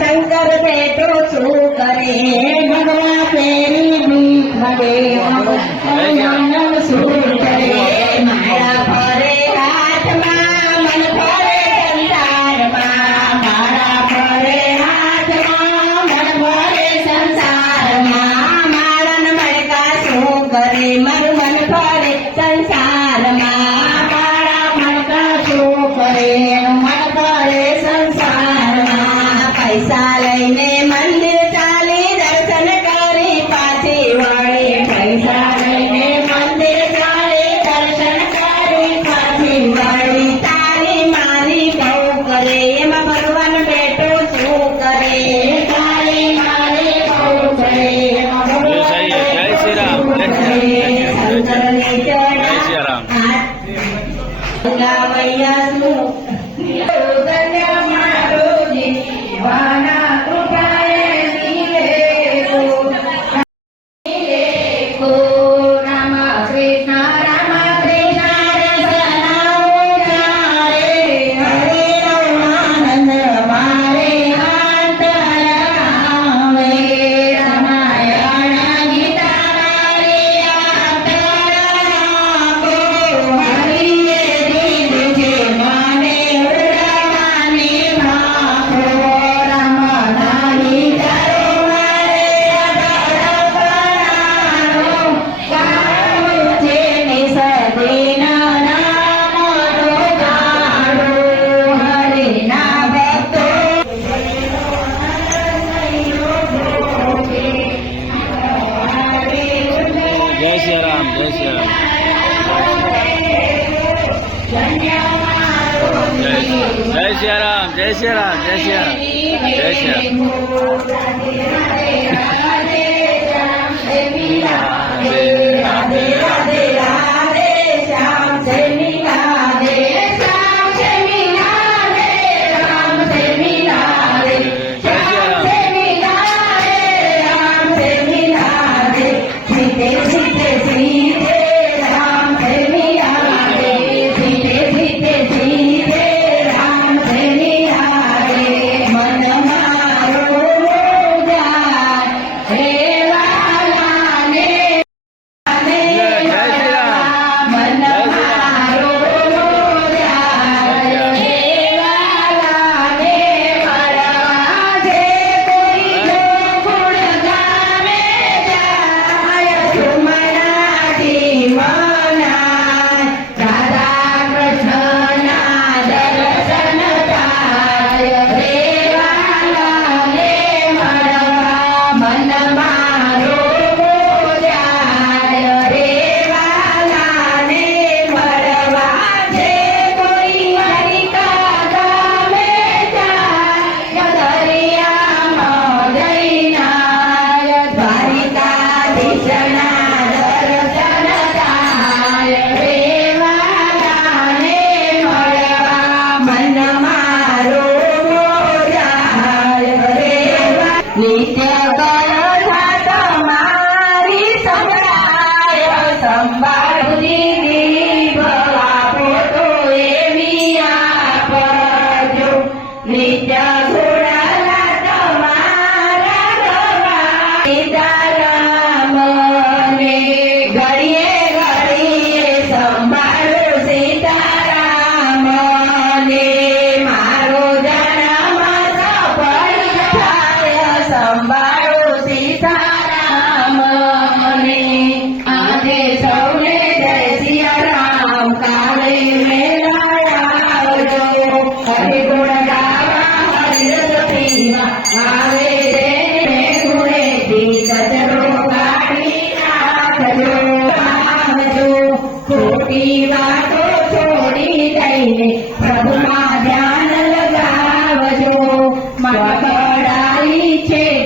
શંકર બેટો શું કરે ભગવા પેરી ભીખ મગે શું કરે મારા ફરે હાથમાં મન ફરે સંસારમાં મારા ફરે હાથમાં મન ફરે સંસારમાં મારા મણકા શું કરે મારું મન ફરે સંસારમાં મારા મણકા શું કરે મન ફરે સંસારમાં પૈસા લઈને મંદિર ચાલી દર્શન કરી પાછી વળી પૈસા લઈને મંદિર ચાલી દર્શન કરી પાછી વળી તારી મારી બહુ કરે એમાં ભગવાન બેટો શું કરે તારી મારી બહુ કરે એમાં ભગવાન શંકરની ચડાવૈયા શું जय श्री राम जय श्री राम जय श्री राम પ્રભુમાં ધ્યાન લગાવજો માં પડાઈ છે